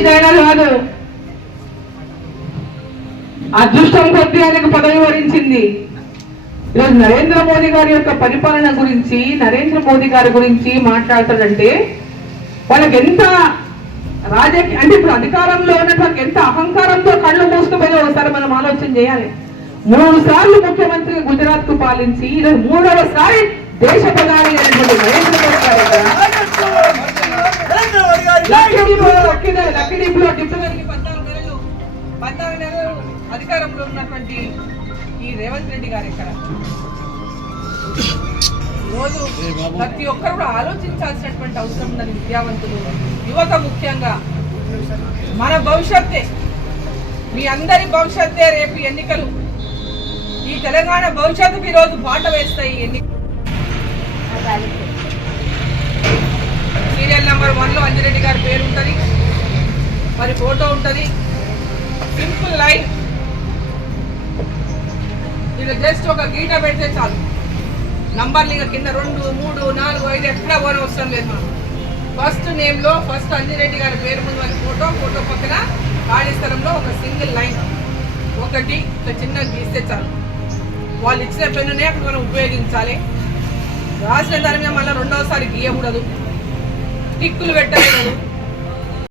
కాదు, అదృష్టం కొద్దీ ఆయనకు పదవి వరించింది. ఈరోజు నరేంద్ర మోదీ గారి యొక్క పరిపాలన గురించి, నరేంద్ర మోదీ గారి గురించి మాట్లాడతాడంటే వాళ్ళకి ఎంత రాజకీయ అంటే ఇప్పుడు అధికారంలో ఉన్నటువంటి ఎంత అహంకారంతో కళ్ళు మూసుకుపోయి ఒకసారి మనం ఆలోచన చేయాలి. 3 సార్లు ముఖ్యమంత్రి గుజరాత్ కు పాలించి ఈరోజు 3వసారి దేశ ప్రధాని అయినటువంటి నరేంద్ర మోదీ గారు లక్షదీపులో డిప్యూటీకి 14 నెలలు అధికారంలో ఉన్నటువంటి ఈ రేవంత్ రెడ్డి గారు ఇక్కడ రోజు ప్రతి ఒక్కరు కూడా ఆలోచించాల్సినటువంటి అవసరం ఉన్నది. విద్యావంతులు, యువత, ముఖ్యంగా మన భవిష్యత్తే, మీ అందరి భవిష్యత్తే రేపు ఎన్నికలు. ఈ తెలంగాణ భవిష్యత్తుకి ఈరోజు బాట వేస్తాయి ఎన్నికలు. సీరియల్ నెంబర్ 1లో అంజిరెడ్డి గారి పేరు ఉంటుంది, మరి ఫోటో ఉంటుంది, సింపుల్ లైన్. ఇలా జస్ట్ ఒక గీట పెడితే చాలు, నంబర్లు ఇక కింద 2, 3, 4, 5 ఎక్కడ పోనీ అవసరం లేదు. మనం ఫస్ట్ నేమ్లో ఫస్ట్ అంజిరెడ్డి గారి పేరు ముందు వారి ఫోటో పక్కన ఖాళీ స్థలంలో ఒక సింగిల్ లైన్ ఒకటి ఇట్లా చిన్న గీస్తే చాలు. వాళ్ళు ఇచ్చిన పెన్నునే అక్కడ మనం ఉపయోగించాలి. రాసిన దాని మీద మళ్ళీ 2వసారి గీయకూడదు, టిక్కులు పెట్టకూడదు.